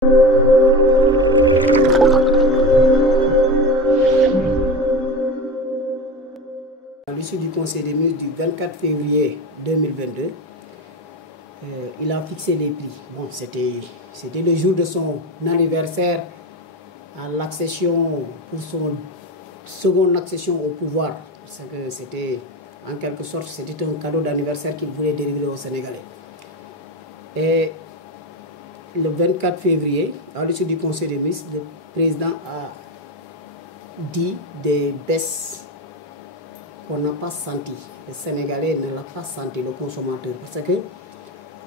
À l'issue du Conseil des ministres du 24 février 2022, il a fixé les prix. Bon, c'était le jour de son anniversaire à l'accession, pour son seconde accession au pouvoir. Parce que c'était, en quelque sorte, c'était un cadeau d'anniversaire qu'il voulait délivrer aux Sénégalais. Et le 24 février, à l'issue du Conseil des ministres, le président a dit des baisses qu'on n'a pas senti. Le Sénégalais ne l'a pas senti, le consommateur. Parce que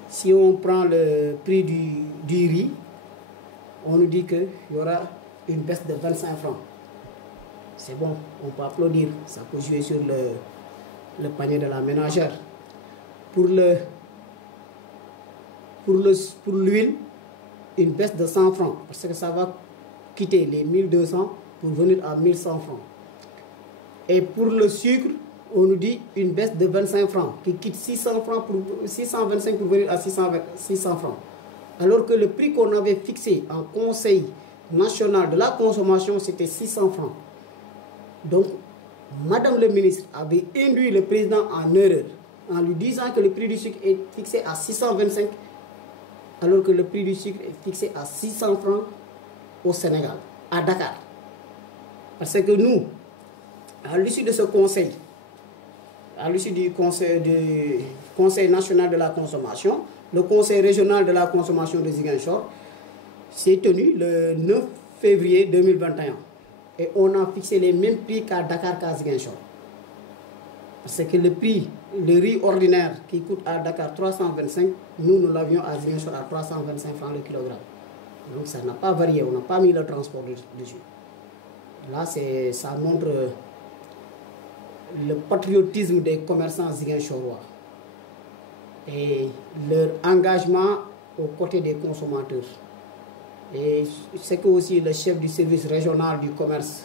si on prend le prix du riz, on nous dit qu'il y aura une baisse de 25 francs. C'est bon, on peut applaudir. Ça peut jouer sur le panier de la ménagère. Pour l'huile, une baisse de 100 francs. Parce que ça va quitter les 1200 pour venir à 1100 francs. Et pour le sucre, on nous dit une baisse de 25 francs, qui quitte 625 pour venir à 600 francs. Alors que le prix qu'on avait fixé en Conseil national de la consommation, c'était 600 francs. Donc, Madame le ministre avait induit le président en erreur en lui disant que le prix du sucre est fixé à 625, alors que le prix du sucre est fixé à 600 francs au Sénégal, à Dakar. Parce que nous, à l'issue de ce conseil, à l'issue du conseil national de la consommation, le conseil régional de la consommation de Ziguinchor s'est tenu le 9 février 2021. Et on a fixé les mêmes prix qu'à Dakar qu'à Ziguinchor. Parce que le riz ordinaire qui coûte à Dakar 325, nous l'avions à Ziguinchor à 325 francs le kilogramme. Donc ça n'a pas varié, on n'a pas mis le transport dessus. Là, ça montre le patriotisme des commerçants ziguinchorois et leur engagement aux côtés des consommateurs. Et c'est que aussi le chef du service régional du commerce,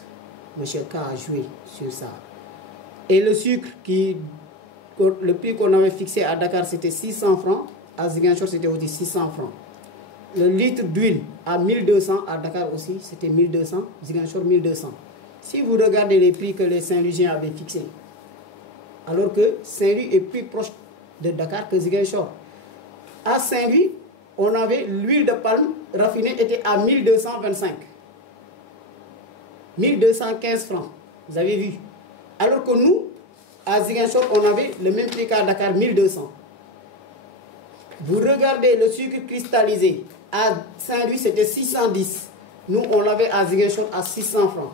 M. K, a joué sur ça. Et le sucre, le prix qu'on avait fixé à Dakar, c'était 600 francs, à Ziguinchor, c'était aussi 600 francs. Le litre d'huile à 1200, à Dakar aussi, c'était 1200, Ziguinchor 1200. Si vous regardez les prix que les Saint-Louisiens avaient fixés, alors que Saint-Louis est plus proche de Dakar que Ziguinchor. À Saint-Louis, on avait l'huile de palme raffinée était à 1225. 1215 francs, vous avez vu. Alors que nous, à Ziguinchor, on avait le même prix qu'à Dakar, 1200. Vous regardez le sucre cristallisé, à Saint-Louis, c'était 610. Nous, on l'avait à Ziguinchor à 600 francs.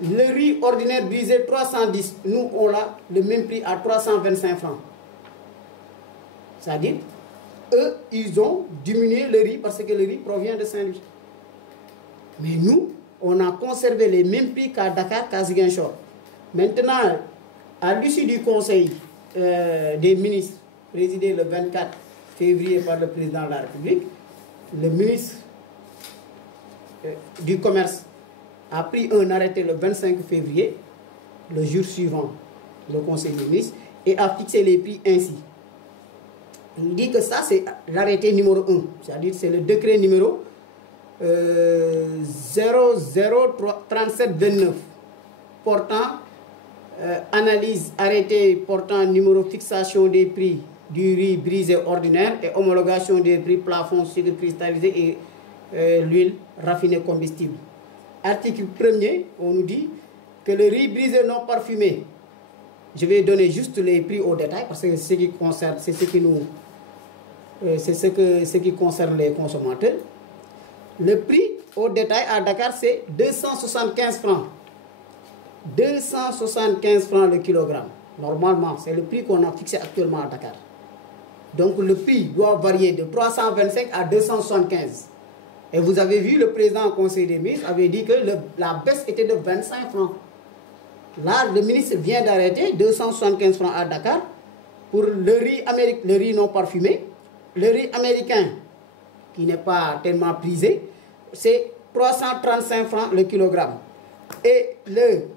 Le riz ordinaire brisé 310, nous on l'a le même prix à 325 francs. C'est-à-dire, eux, ils ont diminué le riz parce que le riz provient de Saint-Louis. Mais nous, on a conservé les mêmes prix qu'à Dakar, qu'à Ziguinchor. Maintenant, à l'issue du Conseil des ministres, présidé le 24 février par le président de la République, le ministre du Commerce a pris un arrêté le 25 février, le jour suivant le Conseil des ministres, et a fixé les prix ainsi. Il dit que ça, c'est l'arrêté numéro 1, c'est-à-dire c'est le décret numéro 003729, portant analyse, arrêté portant numéro fixation des prix du riz brisé ordinaire et homologation des prix plafond sucre cristallisé et l'huile raffinée combustible. Article 1er, on nous dit que le riz brisé non parfumé, je vais donner juste les prix au détail parce que c'est ce qui concerne les consommateurs. Le prix au détail à Dakar, c'est 275 francs. 275 francs le kilogramme. Normalement, c'est le prix qu'on a fixé actuellement à Dakar. Donc le prix doit varier de 325 à 275. Et vous avez vu, le président du Conseil des ministres avait dit que la baisse était de 25 francs. Là, le ministre vient d'arrêter 275 francs à Dakar pour le riz non parfumé. Le riz américain, qui n'est pas tellement prisé, c'est 335 francs le kilogramme. Et le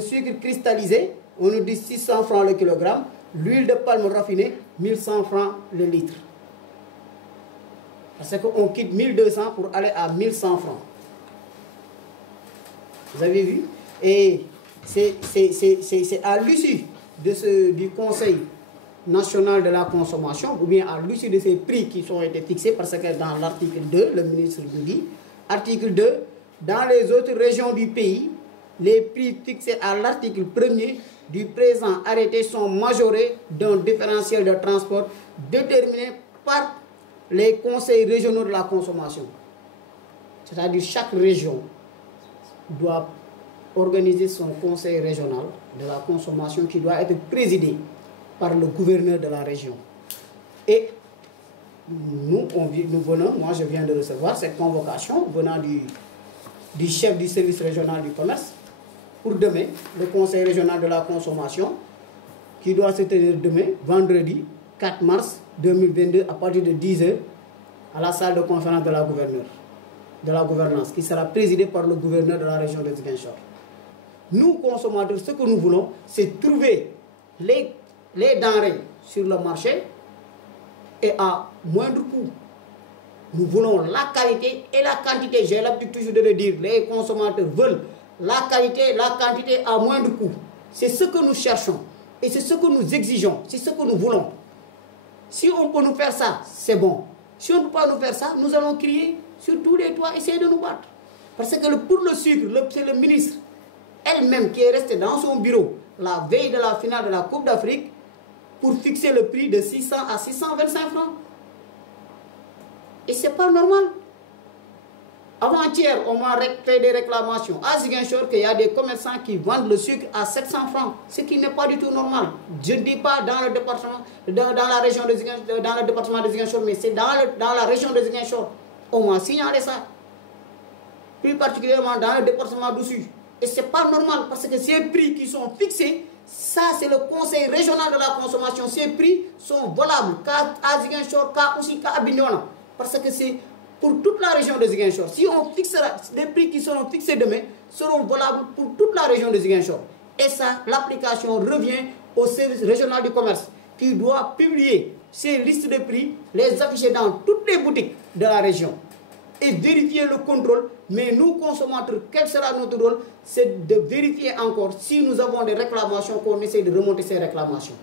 sucre cristallisé, on nous dit 600 francs le kilogramme. L'huile de palme raffinée, 1100 francs le litre. Parce qu'on quitte 1200 pour aller à 1100 francs. Vous avez vu? Et c'est à l'issue du Conseil national de la consommation, ou bien à l'issue de ces prix qui ont été fixés, parce que dans l'article 2, le ministre nous dit, article 2, dans les autres régions du pays, les prix fixés à l'article 1er du présent arrêté sont majorés d'un différentiel de transport déterminé par les conseils régionaux de la consommation. C'est-à-dire chaque région doit organiser son conseil régional de la consommation qui doit être présidé par le gouverneur de la région. Et nous venons, moi je viens de recevoir cette convocation venant du chef du service régional du commerce pour demain, le conseil régional de la consommation qui doit se tenir demain, vendredi 4 mars 2022 à partir de 10 h à la salle de conférence de la gouvernance qui sera présidée par le gouverneur de la région de Ziguinchor. Nous, consommateurs, ce que nous voulons, c'est trouver les denrées sur le marché et à moindre coût. Nous voulons la qualité et la quantité. J'ai l'habitude toujours de le dire. Les consommateurs veulent la qualité, la quantité à moindre coût. C'est ce que nous cherchons et c'est ce que nous exigeons, c'est ce que nous voulons. Si on peut nous faire ça, c'est bon. Si on ne peut pas nous faire ça, nous allons crier sur tous les toits, essayer de nous battre. Parce que pour le sucre, c'est le ministre elle-même qui est restée dans son bureau la veille de la finale de la Coupe d'Afrique pour fixer le prix de 600 à 625 francs. Et ce n'est pas normal. Avant-hier, on m'a fait des réclamations à Ziguinchor qu'il y a des commerçants qui vendent le sucre à 700 francs, ce qui n'est pas du tout normal. Je ne dis pas dans le département, dans la région de Ziguinchor, dans le département de Ziguinchor, mais c'est dans la région de Ziguinchor. On m'a signalé ça. Plus particulièrement dans le département d'Oussou. Et ce n'est pas normal parce que ces prix qui sont fixés, ça c'est le conseil régional de la consommation. Ces prix sont valables qu'à Ziguinchor, qu'à Oussou, qu'à Bignona. Parce que c'est pour toute la région de Ziguinchor. Si on fixera les prix qui seront fixés demain, seront valables pour toute la région de Ziguinchor. Et ça, l'application revient au service régional du commerce qui doit publier ces listes de prix, les afficher dans toutes les boutiques de la région et vérifier le contrôle. Mais nous, consommateurs, quel sera notre rôle? C'est de vérifier encore si nous avons des réclamations, qu'on essaie de remonter ces réclamations.